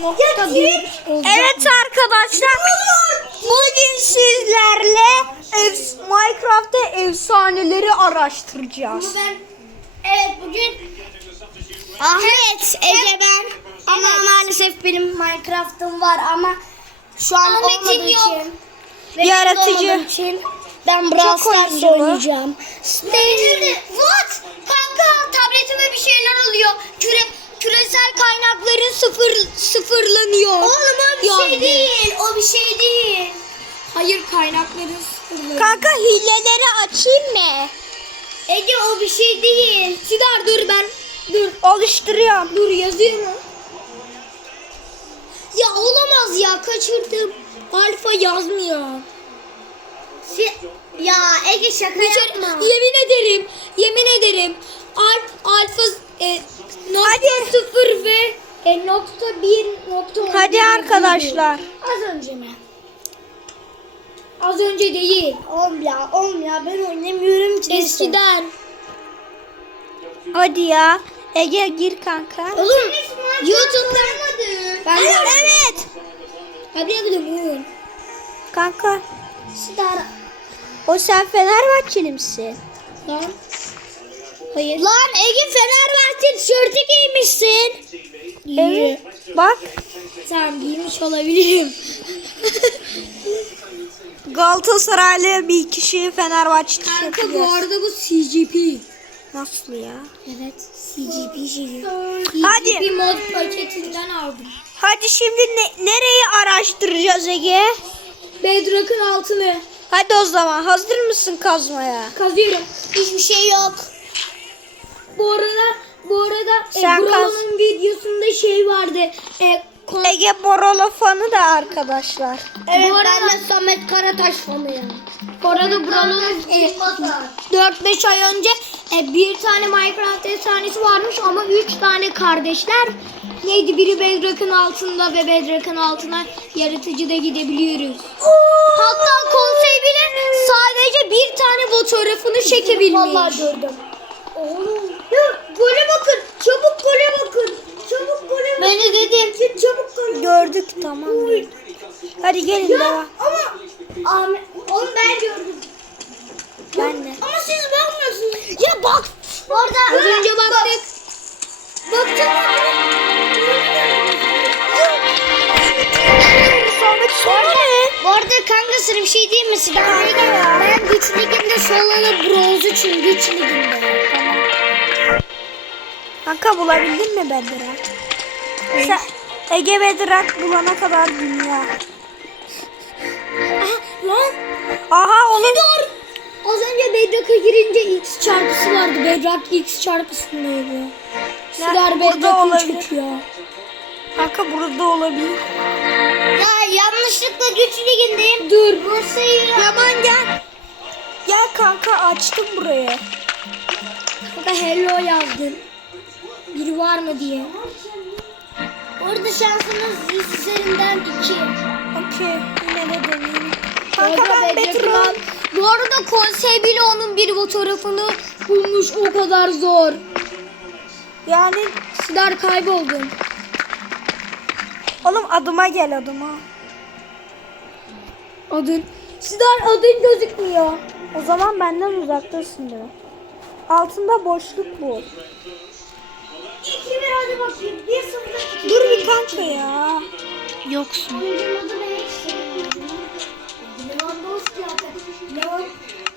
nokta bir olacak. Evet arkadaşlar. Bugün sizlerle ev- Minecraft'ta efsaneleri araştıracağız. Ben evet bugün Ahmet, Ege ben. Ama maalesef benim Minecraft'ım var ama şu an Ahmet'in olmadığı yok. için. ve Yaratıcı. için ben Brawl Stars oynayacağım. What? Kanka tabletime bir şeyler oluyor. Küre, küresel kaynakların sıfır sıfırlanıyor. Oğlum o bir şey Yazdı. değil. O bir şey değil. Hayır kaynakların sıfırlanıyor. Kanka hileleri açayım mı? Ege o bir şey değil. Sidar dur ben. Dur. Oluşturuyorum. Dur yazıyor mu? Ya olamaz ya kaçırdım. Alfa yazmıyor. Si- ya Ege şaka kere- yapma. yemin ederim, yemin ederim. Alf, alfa e, nokta Hadi. sıfır ve e, nokta bir nokta on Hadi bir arkadaşlar. Az önce mi? Az önce değil. Oğlum ya, oğlum ya ben oynamıyorum ki. Eskiden. Hadi ya. Ege gir kanka. Oğlum YouTube'da. Ben Evet, evet. Hadi yapalım. Kanka Sidar. o sen Fenerbahçeli misin? Lan. Hayır. Lan Ege Fenerbahçe tişörtü giymişsin. Evet. Bak Sen giymiş olabilirim. Galatasaraylı bir kişi Fenerbahçe tişörtü Kanka bu arada bu CGP. Nasıl ya? Evet. CGP şeyi. Hadi. CGP mod paketinden aldım. Hadi şimdi ne, nereyi araştıracağız Ege? Bedrock'ın altını Hadi o zaman hazır mısın kazmaya? kazıyorum. Hiçbir şey yok. Arada Sen e. Brown'un videosunda şey vardı. E, kon- Ege Borolo fanı da arkadaşlar. Evet Bu arada- ben de Samet Karataş fanıyım. bu arada Brown'un e, 4-5 ay önce e, bir tane Minecraft efsanesi varmış ama 3 tane kardeşler. Neydi biri Bedrock'ın altında ve Bedrock'ın altına yaratıcıda gidebiliyoruz. Hatta konsey bile sadece bir tane fotoğrafını çekebilmiş. Vallahi gördüm. Oğlum. Ya, gole bakın. Çabuk gole bakın. Çabuk gole bakın. Ben de dedim. Çabuk gole. Gördük tamam. Hadi gelin devam. Ama Ahmet, onu ben gördüm. Ben de. Ama siz bakmıyorsunuz. Ya bak. Orada az önce baktık. Bakacağım. Sonra ne? Bu arada kanka sana bir şey diyeyim mi? Sidar Ben güç liginde solalı bronz için güç liginde. Kanka bulabildin mi Bedrak? Sen Ege Bedrak bulana kadar dünya. Lan Aha onun az önce Bedrock'a girince X çarpısı vardı. Bedrock X çarpısındaydı. Sidar olabilir. çekiyor. kanka burada olabilir. Ya yanlışlıkla güç ligindeyim. Dur. Bursa'yı Yaman gel. Gel kanka açtım burayı. Kanka hello yazdım. Biri var mı diye. Orada şansınız 100 üzerinden 2. Okey yine de deneyeyim. Kanka ben Bedrock. Bu arada konsey bile onun bir fotoğrafını bulmuş o kadar zor. Yani Sidar kayboldun. oğlum adıma gel adıma. Adın. Sidar adın gözükmüyor. O zaman benden uzaktasın diyor. Altında boşluk bu. 2 1 hadi bakayım. 1 0 Dur bir kanka ya. Yoksun. Oyuncunun adı ne? Lewandowski yaptı. Levan,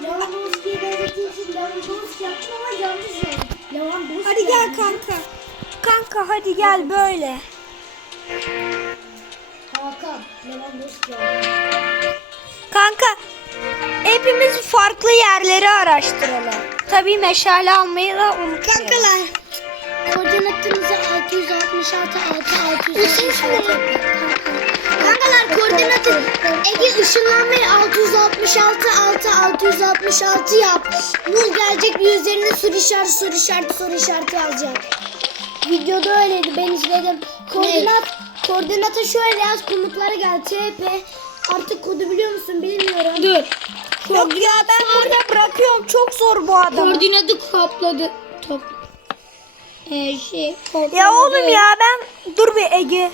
Lewandowski'yi benzetiyor için Lewandowski yaptım ama yanlış oldu. Lewandowski. Hadi gel kanka. Kanka hadi gel böyle. Hakan. Lewandowski yaptı. Kanka hepimiz farklı yerleri araştıralım. Tabii meşale almayı da unutmayalım. Kankalar. Koordinatınızı 666 666. Kankalar koordinatı Ege ışınlanmayı 666 6 666 yap. Nur gelecek bir üzerine soru işareti soru işareti soru işareti yazacak. Videoda öyleydi ben izledim. Koordinat koordinata şöyle yaz komutlara gel. TP artık kodu biliyor musun bilmiyorum. Dur. Yok ya ben burada bırakıyorum. Çok zor bu adamı. Koordinatı kapladı. Top. Ee, şey. Ya oğlum ya ben dur bir Ege.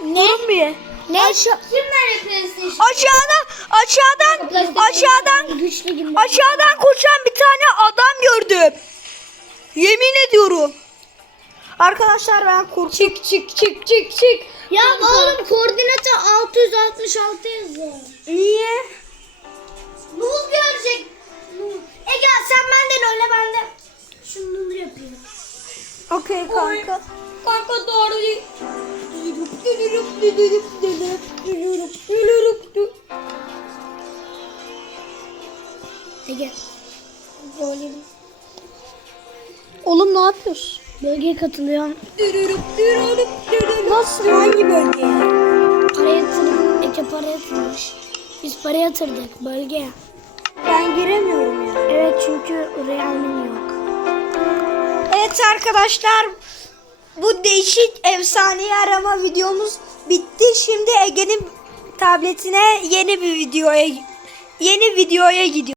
Durun bir. Ne? Aşağı. Kimler PlayStation? Aşağıdan aşağıdan aşağıdan Güçlü gibi. aşağıdan koşan bir tane adam gördüm. Yemin ediyorum. Arkadaşlar ben korktum. Çık çık çık çık çık. Ya oğlum koordinatı 666 yazıyor. Niye? Okey kanka. Kanka doğru değil. Ege. Böyle Oğlum ne yapıyorsun? bölgeye katılıyorum. Nasıl? Hangi bölgeye? Para yatırdık. Ege para yatırmış. Biz para yatırdık bölgeye. Ben giremiyorum ya. Evet çünkü realmin yok. Evet arkadaşlar bu değişik efsaneyi arama videomuz bitti. Şimdi Ege'nin tabletine yeni bir videoya yeni videoya gidiyor.